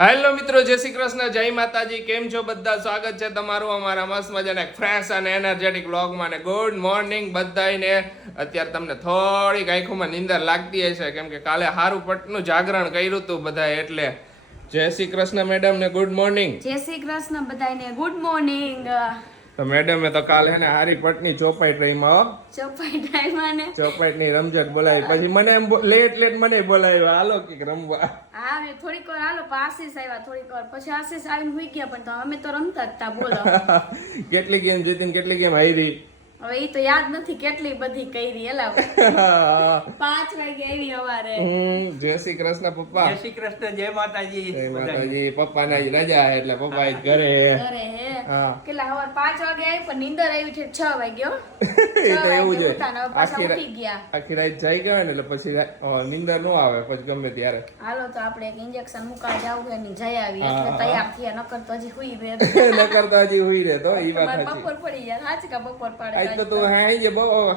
Hello મિત્રો, જય શ્રી કૃષ્ણ, જય માતાજી. કેમ છો બધા? સ્વાગત છે તમારું અમારા મસ્ત મજાના ફ્રેશ અને એનર્જેટિક વ્લોગમાં. ને ગુડ મોર્નિંગ બધાને. અત્યારે તમને થોડીક આંખોમાં નીંદર લાગતી હશે કેમ કે કાલે હારું પટનું જાગરણ કર્યું હતું બધાએ. એટલે જય શ્રી કૃષ્ણ મેડમ ને ગુડ મોર્નિંગ. જય શ્રી કૃષ્ણ બધાને ગુડ મોર્નિંગ. તો મેડમે તો કાલે હે ને હારી પટની ચોપાઈ રહીમાં ચોપાઈ ટાઈમ ને ચોપાઈ ની રમઝટ બોલાવી. પછી મને એમ લેટ મને બોલાવ્યો હાલો કે રમવા. હા મેં થોડીક વાર હાલો આશીષ આવ્યા, થોડીક વાર પછી આશીષ આવીને સુઈ ગયા, પણ અમે તો રમતા જ હતા. બોલો કેટલી ગેમ જીતીને કેટલી ગેમ હારી હવે એ તો યાદ નથી કેટલી બધી કરી. એલા 5 વાગે આવી સવારે. જય શ્રી કૃષ્ણ પપ્પા. જય શ્રી કૃષ્ણ, જય માતાજી. જય માતાજી. પપ્પાને આજ રજા એટલે પપ્પા આજ ઘરે ઘરે હે. હા. કેટલા સવાર 5 વાગે આવી પણ નીંદર આવી છે 6 વાગ્યો. એ તો એવું છે. પાછા ઉઠી ગયા. આખી રાત જઈ ગયા ને એટલે પછી નીંદર નો આવે પછી ગમે ત્યારે. હાલો તો આપણે એક ઇન્જેક્શન મુકા જાવું એની જઈ આવી એટલે તૈયાર થયા. નકર તો હજી હુઈ રહે. નકર તો હજી હુઈ રહે તો ઈ વાત સાચી. બપોર પડી જાય. સાચી કા બપોર પડે. આજ તો તું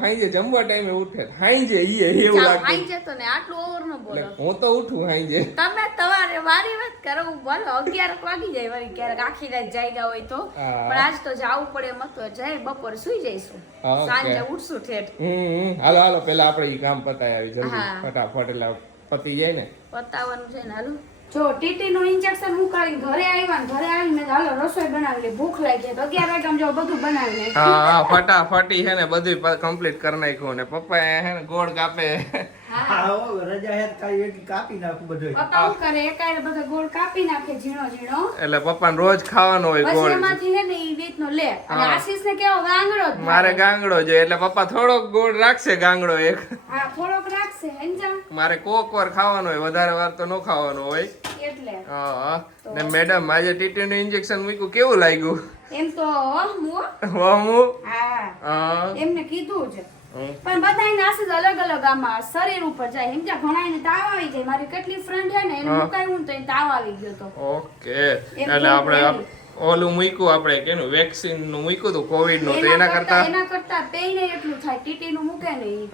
હાંજે જમવા ટાઈમે ઉઠે. હાંજે એવું લાગે. હાંજે તો ને આટલું ઓવર ન બોલો. હું તો ઉઠું હાંજે. તમે તમારે મારી વાત કરો. બોલો 11 વાગી જાય વળી ક્યારેક આખી રાત જાગ્યા હોય તો. પણ આજ તો જાવું પડે એમ તો જાય. બપોર સુઈ જઈશું, સાંજે ઉઠશું ઠેઠ. હાલો પેલા આપણે ઈ કામ પતાય આવી જલ્દી ફટાફટ એટલે પતી જાય ને. પતાવવાનું છે ને. હાલો જો ટીટી નું ઇન્જેક્શન મુકાવી ઘરે આવ્યા ને ઘરે આવીને હાલો રસોઈ બનાવી લે. ભૂખ લાગી તો 11 વાગે જો બધું બનાવી લે. હા ફટાફટી છે ને બધું કમ્પ્લીટ કરી નાખ્યું. ને પપ્પા હે ને ગોળ કાપે. રજા હે કાઈ એક કાપી નાખું બધું. પપ્પા શું કરે એકાયે બધા ગોળ કાપી નાખે ઝીણો ઝીણો. એટલે પપ્પાને રોજ ખાવાનો હોય પછી ગોળ. એમાંથી હે ને ઈ રીતનો લે. અને આશીષ ને કેવો ગાંગડો જ મારે ગાંગડો જોઈએ એટલે પપ્પા થોડોક ગોળ રાખશે ગાંગડો એક. હા થોડોક રાખશે હંજા. મારે કોક વાર ખાવાનો હોય, વધારે વાર તો ન ખાવાનો હોય. એટલે હા ને મેડમ આજે ટીટી નું ઇન્જેક્શન મૂક્યું કેવું લાગ્યું? એમ તો વામુ હા એમને કીધું છે પણ બધાને આશીષ અલગ અલગ આમાં શરીર ઉપર જાય. સમજા ઘણાને તાવ આવી જાય. મારી કેટલી ફ્રેન્ડ છે ને એને મુકાયું તો એને તાવ આવી ગયો તો. ઓકે એટલે આપણે ઓલું મૂક્યું આપણે કેનું વેક્સિન નું મૂક્યું હતું કોવિડ નું. તો એના કરતા પેઇન એટલું થાય. ટીટી નું મૂકે ને ઈ.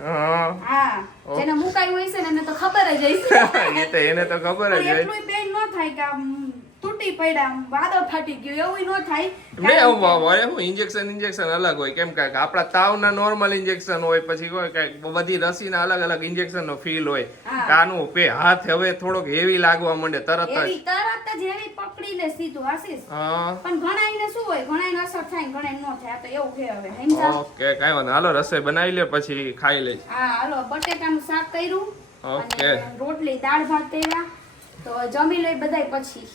હા જેને મુકાયું હોય છે ને એને તો ખબર જ હશે. એ તો એને તો ખબર જ હોય. એટલું પેઇન ન થાય કે આમ તૂટી પડ્યા વાદળ ફાટી ગયું એવું ન થાય. હું ઇન્જેક્શન અલગ હોય કેમ કે આપણા તાવના નોર્મલ ઇન્જેક્શન હોય, પછી હોય કે બધી રસીના અલગ અલગ ઇન્જેક્શન નો ફીલ હોય. આનું હાથ હવે થોડોક હેવી લાગવા માંડે તરત જ હેવી પકડીને સીધું આશીષ. પણ ઘણાઈને શું હોય, ઘણાઈને અસર થાય, ઘણાઈને ન થાય. તો એવું છે હવે સમજા. ઓકે કાઈ વાંધો. હાલો રસોઈ બનાવી લે પછી ખાઈ લે. હા હાલો બટેટાનું શાક કર્યું. ઓકે રોટલી દાળ ભાત કર્યા. તો જમી લઈ બધાય પછી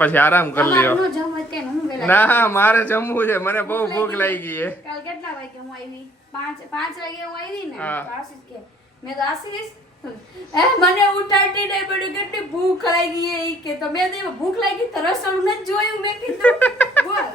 પછી આરામ કરી લ્યો. નો જમવા કે હું વેલા ના મારે જમવું છે. મને બહુ ભૂખ લાગી ગઈ છે. કાલ કેટલા વાગે હું આવી? 5 વાગે હું આવી ને. આશીષ કે મેં તો આશીષ મને ઉઠાડી નહીં પડી કેટલી ભૂખ લાગી એ કે તો મેં ભૂખ લાગી તો રસોડું નથી જોયું. મેં કીધું બોલ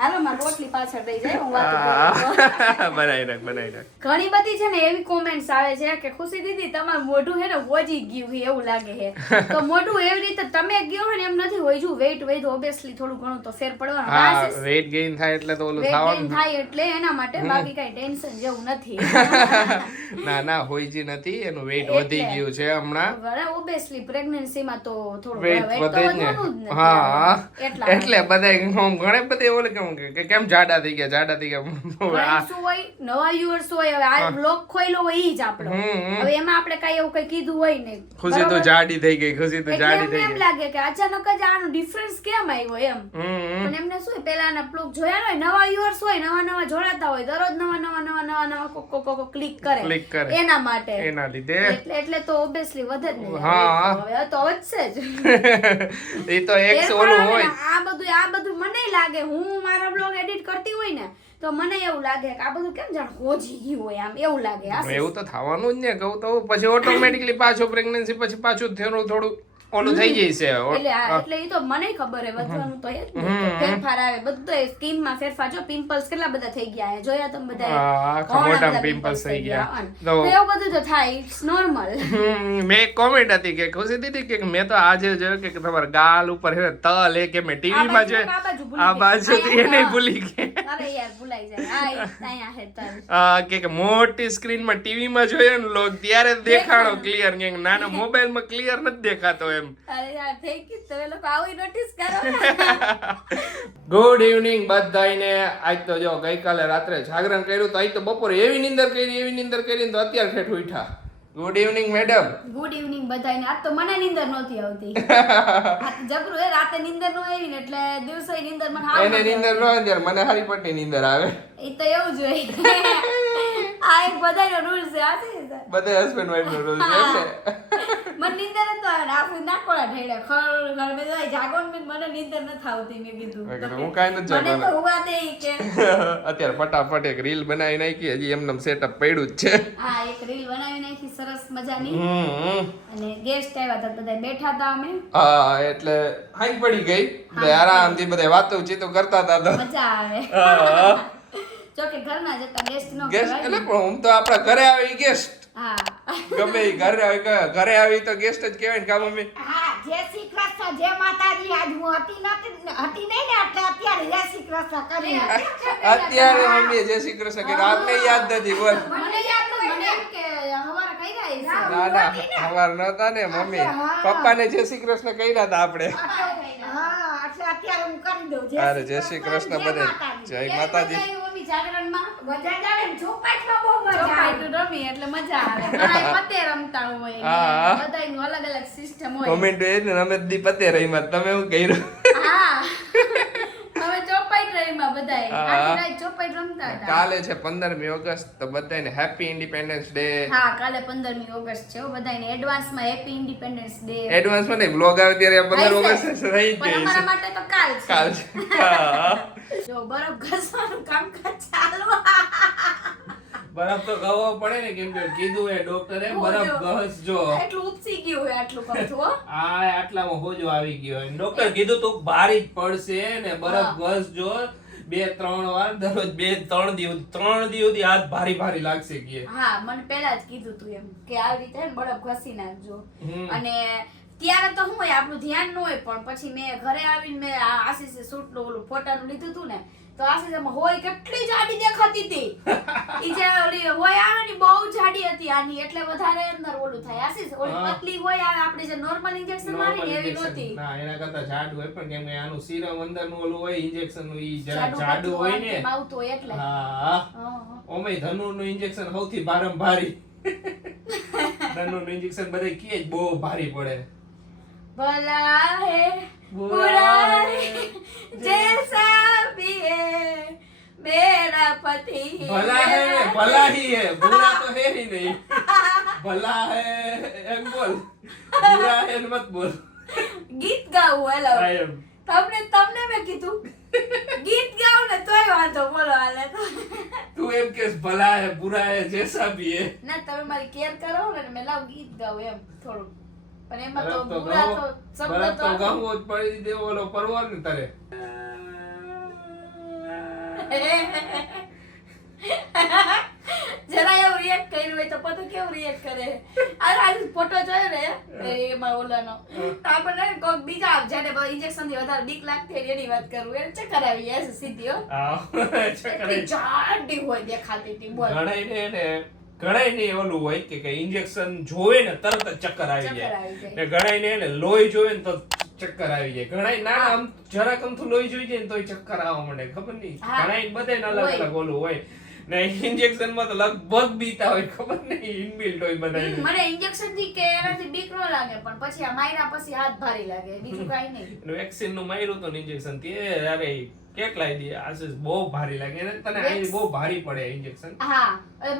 હાલો માં રોટલી પાછળ રહી જાય. હું વાત બનાવી નાખ. ઘણી બધી છે ને એવી કોમેન્ટ્સ આવે છે કે ખુશી દીદી તમારું મોઢું હે ને વજી ગયું છે એવું લાગે છે. તો મોઢું એવી રીતે તમે ગયો ને એમ નથી હોય. જો વેઇટ વધ્યું ઓબ્વિયસલી થોડું ઘણું તો ફેર પડવાનો. હા વેઇટ ગેઇન થાય એટલે તો ઓલું થવાનું થાય એટલે એના માટે બાકી કઈ ટેન્શન જેવું નથી. ના હોઈજી નથી. એનું વેઇટ વધી ગયું છે હમણાં. ઓબ્વિયસલી પ્રેગ્નન્સીમાં તો થોડું વેઇટ વેઇટ તો વધે જ વધવાનું જ ને. ને. હા એટલે બધા ઘણે બધે ઓલે કે કેમ જાડા થઈ ગયા. શું હોય નવા વ્યુઅર્સ હોય. હવે આ બ્લોગ ખોલ્યો હોય ઈ જ આપણો. હવે એમાં આપણે કઈ એવું કઈ કીધું હોય ને ખુશી તો જાડી થઈ ગઈ. ખુશી તો જાડી થઈ એમ ગઈ. લાગે કે અચાનક જ આનો ડિફરન્સ કેમ આવ્યો એમ. પણ એમને શું પેલાના બ્લોગ જોયા હોય, નવા વ્યુઅર્સ હોય, નવા જોડાતા હોય, દરરોજ નવા કોકો ક્લિક કરે એના માટે. એના લીધે એટલે તો ઓબ્વિયસલી વધે જ ને. હા હવે તો વધશે જ. એ તો એક ઓલું હોય. આ બધું મને લાગે હું મારા બ્લોગ એડિટ કરતી હોય ને તો મને એવું લાગે કે આ બધું કેમ જાણ હોજી ગયું હોય આમ એવું લાગે. એવું તો થવાનું જ ને. કહું તો પછી ઓટોમેટિકલી પાછું પ્રેગ્નન્સી પછી પાછું થોડું ઓલું થઈ જાય છે. એટલે એ તો મને ખબર હે વધવાનું તો ફેરફાર આવે બધો સ્કિન માં ફેરફાર. જો પિમ્પલ્સ કેટલા બધા થઈ ગયા હે જોયા તમે બધા. મોટા પિમ્પલ્સ થઈ ગયા તો એવું બધું તો થાય. It's normal. મેં એક કોમેન્ટ હતી કે ખુશી દીદી કે મેં તો આજે જોયું કે તમારા ગાલ ઉપર તલ એ કે મેં ટીવી માં જોયું આ બાજુ એને ભૂલી ગયા. અરે યાર ભૂલાઈ જાય અહીંયા હે તારું કે મોટી સ્ક્રીનમાં ટીવીમાં જોઈએ ને લોક ત્યારે દેખાણો ક્લિયર કે નાના મોબાઈલમાં ક્લિયર નથી દેખાતો એમ. અરે યાર થઈ ગયું તમે લોકો આવી નોટિસ કરો. ગુડ ઇવનિંગ બધાયને. આજ તો જો ગઈકાલે રાત્રે જાગરણ કર્યું તો આજ તો બપોરે એવી નીંદર કરી ને તો અત્યારે ઠેઠ ઉઠ્યા. Good evening madam. Good evening બધાને. આજ તો મને નીંદર નહોતી આવતી. આ જબરું હે રાતે નીંદર ન આવી ને એટલે દિવસે નીંદર મને આવે. એને નીંદર ન આવે ત્યારે મને હારી પટ્ટી નીંદર આવે. એ તો એવું જ હોય. આ એક બધાનો રૂલ છે. આ છે બધા હસબન્ડ વાઈફ નો રૂલ છે એટલે મને નીંદર તો આવે આખું નાકોડા ઠેડા ખળ ખળ મે તો જાગો ને મને નીંદર ન થાવતી મેં કીધું હું કાઈ નથી મને તો હુવા દે કે અત્યારે ફટાફટ એક રીલ બનાવી નાખી. હજી એમનેમ સેટઅપ પડ્યું જ છે. હા એક રીલ બનાવી નાખી સરસ મજાની. અને ગેસ્ટ આવ્યા હતા બધા બેઠા હતા અમે. હા એટલે હાઈ પડી ગઈ એટલે આરામથી બધા વાતો ચીતો કરતા હતા તો મજા આવે. જો કે ઘરના જતા ગેસ્ટ નો ગેસ્ટ એટલે પણ હું તો આપણા ઘરે આવી ગેસ્ટ. હા ગમે ઈ ઘરે આવી તો ગેસ્ટ જ કહેવાય ને કા મમ્મી. હા જય શ્રી કૃષ્ણ જય માતાજી. આજ હું હતી નહીં ને એટલે અત્યારે જય શ્રી કૃષ્ણ કરી. અત્યારે મમ્મીએ જય શ્રી કૃષ્ણ કીધું. આપને યાદ નથી બોલ. મને યાદ ન મને એમ કે હવારે કઈ રહી છે. ના ના સવાર નતા ને મમ્મી. પપ્પાને જય શ્રી કૃષ્ણ કહ્યા હતા આપણે. હા એટલે અત્યારે હું કરી દઉં. અરે જય શ્રી કૃષ્ણ બધે. જય માતાજી. મમ્મી જાગરણમાં મજા આવે ને ચોપાટમાં બહુ મજા આવે. ચોપાઈ તો રમી એટલે મજા આવે. ઘણા પતે રમતા હોય હા. ને બધાયનું અલગ અલગ સિસ્ટમ હોય. કોમેન્ટ એ ને અમે દી પતે રહીમાં તમે શું કર્યું? હા હવે ચોપાઈ રહીમાં બધાય હા. આખી રાત ચોપાઈ રમતા હતા. કાલે છે 15મી ઓગસ્ટ તો બધાને હેપી ઇન્ડિપેન્ડન્સ ડે. હા કાલે 15મી ઓગસ્ટ છે બધાને એડવાન્સમાં હેપી ઇન્ડિપેન્ડન્સ ડે. એડવાન્સમાં નહીં વ્લોગ આવે ત્યારે 15 ઓગસ્ટ રહી જ પણ ગઈ અમારા છે. માટે તો કાલ છે. કાલ છે. હા. જો બરફ ઘસવાનું કામકાજ ચાલુ. બરફ તો ગવો પડે ને કેમ કે કીધું એ ડોક્ટરે બરફ ઘસજો. એટલું ઉપસી ગયું હોય આટલું કહું છું હો. આ આટલામાં હોજો આવી ગયો એમ ડોક્ટર કીધું તું ભારી જ પડશે ને બરફ ઘસજો 2-3 વાર દરરોજ 2-3 દિવસ 3 દિવસથી હાથ ભારી લાગશે કે. હા મને પહેલા જ કીધું તું એમ કે આવી રીતે હે ને બરફ ઘસી નાખજો. અને ત્યારે તો હું હોય આપણું ધ્યાન ન હોય પણ પછી મેં ઘરે આવીને મેં આશીષે શૂટ નું ઓલું ફોટાનું લીધું હતું ને તો આશીષમાં હોય કેટલી જાડી દેખાતી હતી. ઈ જે ઓલી હોય આવે ને બહુ જાડી હતી આની એટલે વધારે અંદર ઓલું થાય. આશીષ ઓલી પતલી હોય આવે આપણે જે નોર્મલ ઇન્જેક્શન મારી ને એવી નહોતી. ના એના કરતા જાડું હોય પણ કેમ કે આનું સીરમ અંદરનું ઓલું હોય ઇન્જેક્શન નું ઈ જરા જાડું હોય ને. આવતું હોય એટલે હા ઓમે ધનુરનું ઇન્જેક્શન સૌથી ભારી. ધનુરનું ઇન્જેક્શન બધા કહે બહુ ભારી પડે. ભલા હે बुरा है जैसा भी है मेरा पति भला ही है बुरा तो है ही नहीं भला है एम बोल बुरा है मत बोल ગીત ગાવું હેલો તમને મેં કીધું ગીત ગાવ ને તોય વાંધો બોલો હાલે તો તું એમ કે ભલા હે બુરા હે જૈસા ભી હે ના તમે મારી કેર કરો ને મેં લાવ ગીત ગાવ એમ થોડું પણ એમાં તો બુરા તો શબ્દ તો ગાવો જ પડી દેવો ઓલો પરવાર ને તારે જરા એવું રિએક્ટ કર્યું હોય તો પતો કેવું રિએક્ટ કરે. આ ફોટો જોયો ને એમાં ઓલાનો આપણે કોઈક બીજા જેને ઇન્જેક્શન થી વધારે બીક લાગતી હોય એની વાત કરું એને ચક્કર આવી જાય સીધી હો ચક્કર જાડી હોય દેખાતી હતી બોલ ઘણાય ને ઓલું હોય કે ઇન્જેક્શન જોવે ને તરત જ ચક્કર આવી જાય ને ઘણાય ને એને લોહી જોવે ને તો ચક્કર આવી જાય ઘણાય ના આમ જરાક અમથું લોહી જોઈ જાય ને તોય ચક્કર આવવા માંડે ખબર નહીં ઘણાય બધાય અલગ અલગ ઓલું હોય ને ઇન્જેક્શન માં તો લગભગ બીતા હોય ખબર નહીં ઇનબિલ્ટ હોય બધા મને ઇન્જેક્શન થી કે એનાથી બીક ન લાગે પણ પછી આ માયરા પછી હાથ ભારી લાગે બીજું કાઈ નહીં વેક્સિન નું માર્યું તો ઇન્જેક્શન તે અરે કેટલાય દી આશીષ બહુ ભારી લાગે ને તને આ બહુ ભારી પડે ઇન્જેક્શન. હા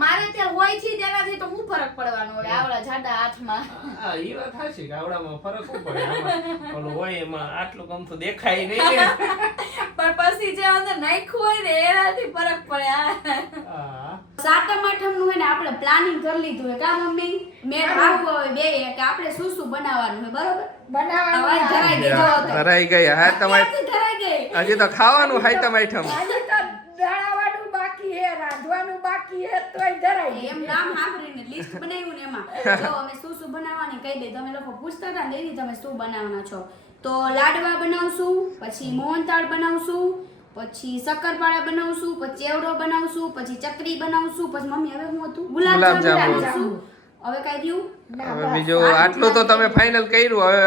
મારે ત્યાં હોય છે તેનાથી તો હું ફરક પડવાનો હોય આવડા જાડા હાથમાં. હા ઈ વાત સાચી કે આવડામાં ફરક શું પડે આમાં ઓલો હોય એમાં આટલું કમ તો દેખાય નહીં ને પણ પછી જે અંદર નાખ્યું હોય ને એનાથી ફરક પડે. હા સાતમ આઠમ નું હોય ને આપણે પ્લાનિંગ કરી લીધું હોય કા મમ્મી મેં ભાવ હોય બે કે આપણે શું શું બનાવવાનું હોય બરોબર બનાવવાનું ધરાઈ દીધો હતો ધરાઈ ગઈ હા તમારે ધરાઈ ગઈ હજી તો ખાવાનું હાઈ તમારે આઈટમ હજી તો દળાવાનું બાકી હે રાંધવાનું બાકી હે તોય ધરાઈ એમ નામ સાંભળીને લિસ્ટ બનાવ્યું ને એમાં જો અમે શું શું બનાવવાની કહી દે તમે લોકો પૂછતા હતા ને તમે શું બનાવવાના છો તો લાડવા બનાવશું પછી મોહનથાળ બનાવશું પછી શક્કરપારા બનાવશું, પછી ચેવડો બનાવશું, પછી ચકરી બનાવશું, પછી મમ્મી હવે હું હતું ગુલાબજાંબુ. બનાવશું. હવે કઈ રહ્યું? હવે બીજું આટલું તો તમે ફાઇનલ કર્યું. હવે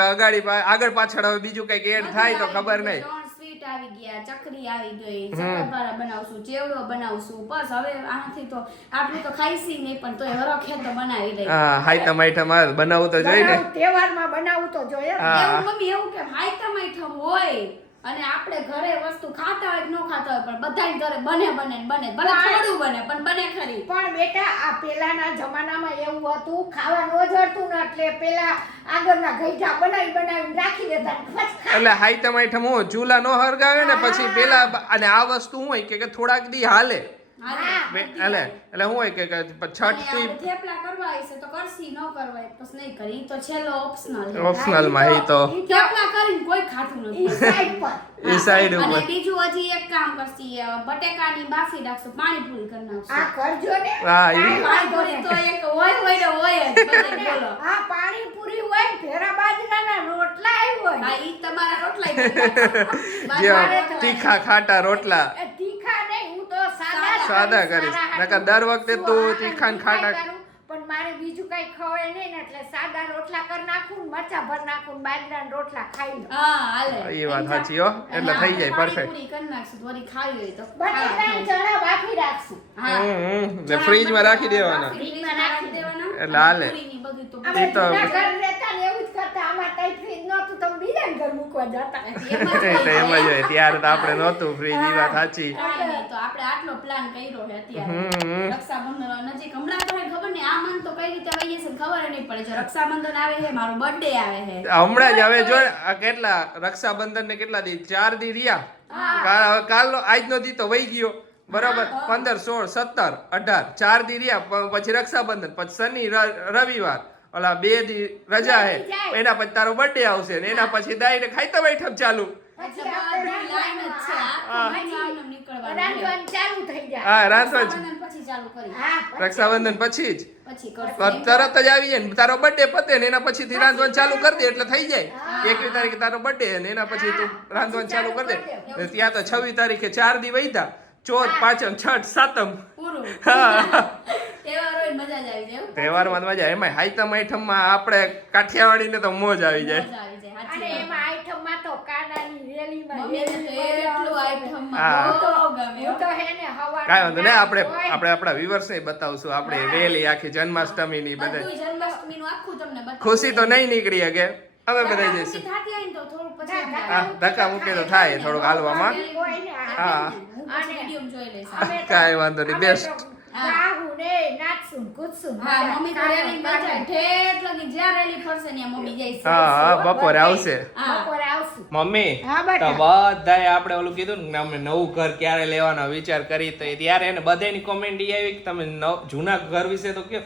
આગળ પાછળ હવે બીજું કઈક એડ થાય તો ખબર નહીં. 3 સ્વીટ આવી ગયા, ચકરી આવી ગઈ, શક્કરપારા બનાવશું, ચેવડો બનાવશું. બસ હવે આનાથી તો આટલું તો ખાઈશી નહીં, પણ તોય હરખે તો બનાવી લઈ. હા, હાઈતમ આઈટમ બનાવવું તો જોઈએ ને. તહેવારમાં બનાવવું તો જોઈએ જ. એવું મમ્મી એવું કે હાઈટમ આઈટમ હોય અને આપણે ઘરે વસ્તુ ખાતા હોય કે ન ખાતા હોય, પણ બધાય ઘરે બને ભલે થોડું બને પણ બને ખરી. પણ બેટા આ પેલાના જમાનામાં એવું હતું, ખાવા ન જડતું ને એટલે પેલા આગળના ગઈઢા બનાવી રાખી દેતા ને પછી ખાઈ. એટલે હાઈતમ આઈટમ હોય, ચૂલા નો હરગાવે ને પછી પેલા અને આ વસ્તુ શું હોય કે થોડાક દી હાલે. એટલે શું હોય કે છઠ થી થેપલા કરવા હશે તો કરશી, ન કરવા હોય પછી નહીં કરી. ઈ તો છેલ્લો ઓપ્શનલ. ઓપ્શનલ માં ઈ તો થેપલા કરીને કોઈ ખાતું ઈ નથી. સાઈડ પર. એ સાઈડ અને ઉપર. બીજું હજી એક કામ કરશી, બટેકાની બાફી રાખશું, પાણીપુરી કરી નાખશું. આ કરજો ને. હા, ઈ. પાણીપુરી તો એક હોય ને હોય જ. બધાય બોલો. આ પાણીપુરી હોય ને ભેરા બાજરાના રોટલા હોય. હા, ઈ તમારા રોટલા જે તીખા ખાટા રોટલા એ તીખા નહીં, હું તો સાદા સાદા કરીશ. નકર દર વખતે તું તીખા ને ખાટા પણ મારે બીજું કઈ ખવાય નહીં ને એટલે સાદા રોટલા કરી નાખું ને મરચા ભર નાખું ને બાજરાના રોટલા ખાઈ લઉં. હા, હાલે. એ વાત સાચી હો. એટલે થઈ જાય પરફેક્ટ. પાણીપુરી કરી નાખશું, વળી ખાવી હોય તો બટેકાના ચણા બાફી રાખશું. ને ફ્રીજમાં રાખી દેવાના. ફ્રીજમાં રાખી દેવાના. એટલે હાલે. પૂરીની બધું તો અમે તો- જૂના ઘર રહેતા ને એવું જ કરતા. આમાં કઈ ફ્રીજ નહોતું, તમે બીજાને ઘર મૂકવા જતા. તો એમ જ હોય. ત્યારે તો આપણે નહોતું ફ્રીજ. એ વાત સાચી. કાંઈ નહીં, તો આપણે આટલો પ્લાન કર્યો છે અત્યારે. રક્ષાબંધન નજીક હમણાં તો ખબર નહીં આ મંથ તો કઈ રીતે વહી જશે ખબર નહીં પડે. જો રક્ષાબંધન આવે છે, મારો બર્થડે આવે છે. હમણાં જ હવે જો આ કેટલા રક્ષાબંધન ને કેટલા દી 4 દી રહ્યા. કાલનો આજનો દી તો વહી ગયો બરાબર. 15 16 17 18 4 દી રહ્યા. પછી રક્ષાબંધન, પછી શનિ રવિવાર, ઓલા 2 દી રજા હે. એના પછી તારો બર્થડે આવશે ને એના પછી દાઈને ખાઈતા બેઠક ચાલુ. પછી બધું લાઈન જ છે. આખું મહિનો આમને નીકળવાનું છે. રાંધવાનું ચાલુ થઈ જાય. હા, રાંધવા જ. રક્ષાબંધન પછી ચાલુ કરી. હા, રક્ષાબંધન પછી જ પછી તો કરશું. તરત જ આવી જાય ને તારો બર્થડે પતે ને એના પછીથી રાંધવાનું ચાલુ કરી દે એટલે થઈ જાય. 21 તારીખે તારો બર્થડે ને એના પછી તું રાંધવાનું ચાલુ કરી દે. ત્યાં તો 26 તારીખે 4 દી વૈધા. 14 પાંચમ છઠ સાતમ. પૂરું. હા, તહેવાર હોય મજા જ આવી જાય. હો. તહેવારમાં મજા. એમાં હાઈતમ આઈટમમાં આપણે કાઠિયાવાડીને તો મોજ આવી જાય. મજા આવી જાય. સાચી અને વાત. એમાં આઈટમમાં તો કાનાની રેલીમાં મમ્મીને તો એટલું આઈટમમાં હા. બહુ ગમે. હું તો હે ને હવારમાં કાંઈ વાંધો નહીં. આપણે હોય. આપણા વ્યુઅર્સને બતાવશું. આપણે રેલી આખી જન્માષ્ટમીની બધે બધું જન્માષ્ટમીનું આખું તમને બતાવું. ખુશી તો નહીં નીકળી શકે. અમે બધા ખુશી જઈશું. થાતી હોય ને તો થોડું પછી હા, ધક્કા મૂકે તો થાય થોડુંક હાલવામાં. હોય ને હા, હું પછી વિડીયો જોઈ લઈશ. અમે તો- કાંઈ વાંધો નહીં. અમે બેસ્ટ. તો ગાવું ને નાચશું ને કૂદશું ને હા, બધા મમ્મી તો રેલી બજાય ઠેઠ લગી જ્યાં રેલી ફરશે ત્યાં મમ્મી જાય છે. હા હા, બપોરે આવશે. હા. બપોરે આવશું. મમ્મી હા, તો બેટા. બધાએ આપણે ઓલું કીધું ને કે અમે નવું ઘર ક્યારે લેવાનો વિચાર કરી તો ત્યારે એને બધાની કોમેન્ટ આવી કે તમે જૂના ઘર વિશે તો કયો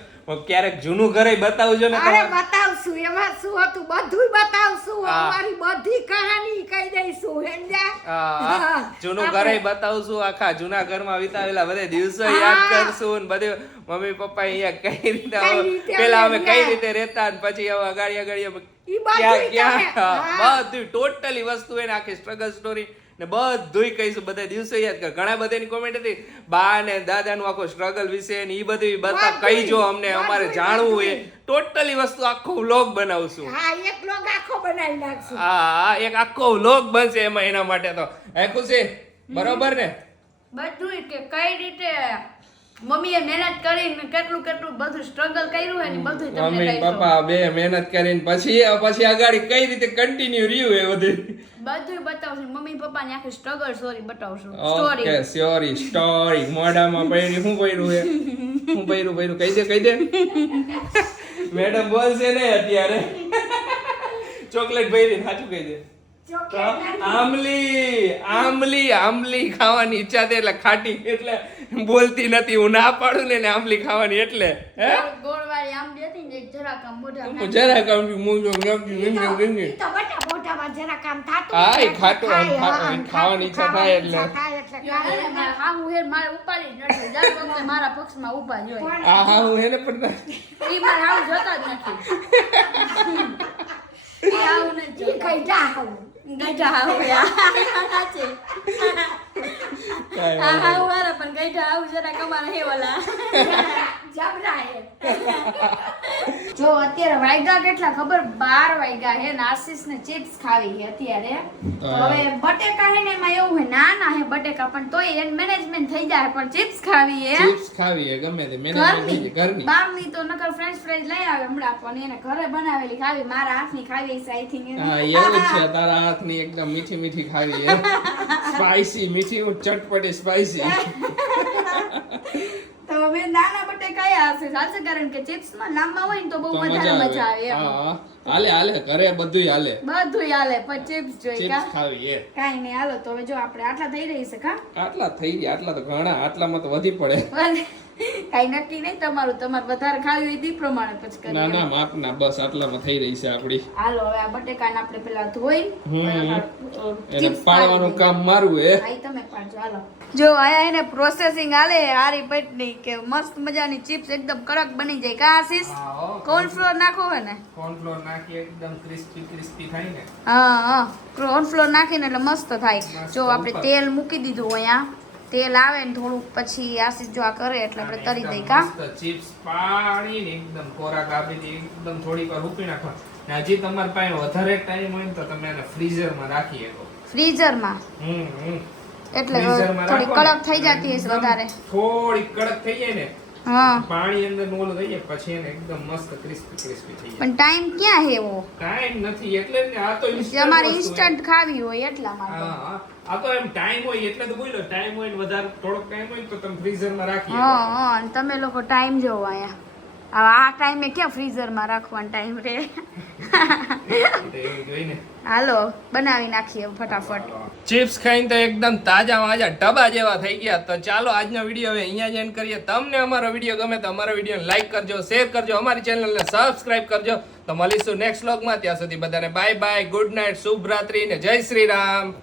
ક્યારેક જૂનું ઘર બતાવજો ને અરે તમારે. બતાવશું એમાં શું હતું બધુંય બતાવશું. હા. અમારી બધી કહાની કહી દઈશું હેંજા. હા, જૂનું ઘર બતાવશું. આખા જૂના ઘરમાં વિતાવેલા બધા દિવસો યાદ કરશું ને બધું મમ્મી પપ્પા અહીંયા કઈ રીતે કઈ રીતે પેલા અમે કઈ રહ્યા. રીતે રહેતા ને પછી હવે અગાડી અગાડી અમે ઈ બધુંય ક્યાં ક્યાં તમે- હા, હા. બધું ટોટલી વસ્તુ એને આખી સ્ટ્રગલ સ્ટોરી ને બધુંય કહીશું. બધા દિવસો યાદ કર. ઘણા બધાની કોમેન્ટ હતી બા ને દાદાનું આખું સ્ટ્રગલ વિશે ને ઈ બધું બતા બધુંય, કહીજો અમને. અમારે બધુંય, જાણવું એ બધુંય. ટોટલી વસ્તુ આખો વ્લોગ બનાવશું. હા એક લોગ આખો બનાવી નાખશું. હા, એક આખો વ્લોગ બનશે એમાં. એના માટે તો હે ખુશી બરોબર ને. બધુંય કે કઈ રીતે મમ્મીએ મહેનત કરીને કેટલું કેટલું બધું સ્ટ્રગલ કર્યું હોય ને બધું તમને મમ્મી કહીશું. પપ્પા બે મહેનત કરીને પછી આગળ કઈ રીતે કન્ટિન્યુ રહ્યું એ બધું. બધું બતાવશું. મમ્મી પપ્પાની આખી સ્ટ્રગલ સ્ટોરી બતાવશું. ઓકે, સ્ટોરી સ્ટોરી મોઢામાં પૈડી શું પૈડું છે શું પૈડું કહી દે મેડમ બોલશે ને અત્યારે ચોકલેટ પૈડી સાચું કહી દે. આમલી ખાવાની ઈચ્છા છે એટલે ખાટી એટલે બોલતી નથી. હું ના પાડું ને આમલી ખાવાની એટલે હે ગોળવાળી આંબી હતી ને એક જરાક આમ મોઢામાં હું જરાક આમ મૂંગો ગમતી ઈ તો બટા મોઢામાં જરા કામ થાતું. હા, ઈ ખાટું ખાય, આમ હા, ખાવાની ઈચ્છા થાય એટલે. ઈચ્છા થાય એટલે ખાય. નાખી. મારા હાહુ હેર મારે ઉપાડી જ નથી. દર વખતે મારા પક્ષમાં ઊભા જ હોય. હા હું એને પણ ઈ મારા હાહુ જોતા જ નથી. ઈ હાહુ નથી ઈ જોતા. કઈ જા આવું. ગઈઢા હાવ સાચે કાંઈ હા વાંધો હાવ વાળા પણ ગઈઢા હાવ જરા કમાલ હે ઓલા જબરા હે. જો અત્યારે વાગ્યા કેટલા ખબર 12 વાગ્યા હે ને આશીષ ને ચિપ્સ ખાવી છે અત્યારે તો હવે બટેકા હે ને એમાં એવું હે નાના હે બટેકા પણ તોય એન મેનેજમેન્ટ થઈ જાય પણ ચિપ્સ ખાવી હે ચિપ્સ ખાવી હે ગમે તે મેનેજમેન્ટ ઘરની બહારની તો નકર ફ્રેન્ચ ફ્રાઈઝ લઈ આવે હમણાં પણ એને ઘરે બનાવેલી ખાવી મારા હાથની ખાવી છે આઈ થિંક હા એવું જ છે તારા હાથની એકદમ મીઠી મીઠી ખાવી હે સ્પાઈસી મીઠી ચટપટી સ્પાઈસી તો હવે નાના બટેકા હશે સાચે કારણ કે ચિપ્સ માં લાંબા હોય ને તો બહુ વધારે મજા આવે એમ હા હાલે હાલે ઘરે બધુંય હાલે બધું હાલે પણ ચિપ્સ જોઈ ચિપ્સ કા ખાવી હે કાઈ નહીં હાલો તો હવે જો આપણે આટલા થઈ રહી છે કા આટલા થઈ ગયા આટલા તો ઘણા આટલામાં તો વધી પડે કઈ નક્કી નહીં તમારે વધારે ખાવી હોય તે પ્રમાણે પછી કરીએ. ના ના માપ ના બસ આટલામાં થઈ રહી છે આપડી હાલો હવે આ બટેકાને આપણે પેલા ધોઈ એને chips પાડવાનું પાડી કામ મારું હે આઈ તમે પાડજો હાલો જો આયા એને પ્રોસેસિંગ હાલે હારી પેટની કે મસ્ત મજાની ચિપ્સ એકદમ કડક બની જાય કા આશીષ કોર્નફ્લોર નાખો હે ને કોર્નફ્લોર નાખી એકદમ ક્રિસ્પી થાય ને હા કોર્નફ્લોર નાખીને એટલે મસ્ત થાય જો આપણે તેલ મૂકી દીધું અહીંયા તેલ આવે ને થોડુંક પછી આશીષ જો આ કરે એટલે આપણે તરી દઈ કા ચિપ્સ પાડીને એકદમ કોરા કાપીને એકદમ થોડીક વાર રૂપી નાખો ને હજી તમારી પાસે વધારે ટાઈમ હોય ને તો તમે એને ફ્રીઝરમાં રાખી શકો ફ્રીઝરમાં એટલે ફ્રીઝરમાં થોડી રાખો ને, કડક થઈ જતી હશે એકદમ વધારે થોડી કડક થઈ જાય ને હા પાણી અંદર નું ઓલું થઈ જાય પછી એને એકદમ મસ્ત ક્રિસ્પી થઈ જાય પણ ટાઈમ ક્યાં હે એવો ટાઈમ નથી એટલે જ ને આ તો instant અમારે વસ્તુ ઇન્સ્ટન્ટ ખાવી હોય એટલા માટે હા, હા. આ તો એમ ટાઈમ હોય એટલે તો બોલ્યો ટાઈમ હોય ને વધારે થોડોક ટાઈમ હોય ને તો તમે ફ્રીઝરમાં રાખી હા હા અને તમે લોકો ટાઈમ જોવો અહીંયા હવે આ ટાઈમે ક્યાં ફ્રીઝરમાં રાખવાનો ટાઈમ રે એવું જોઈને હાલો બનાવી નાખીએ ફટાફટ ચિપ્સ ખાઈને તો એકદમ તાજા વાજા ટબા જેવા થઈ ગયા તો ચાલો આજનો વિડીયો હવે અહીંયા જ એન્ડ કરીએ તમને અમારો વિડીયો ગમે તો અમારા વિડીયોને લાઈક કરજો શેર કરજો અમારી ચેનલને સબસ્ક્રાઇબ કરજો તો મળીશું નેક્સ્ટ વ્લોગમાં ત્યાં સુધી બધાને બાય બાય ગુડ નાઇટ શુભ રાત્રિ ને જય શ્રી રામ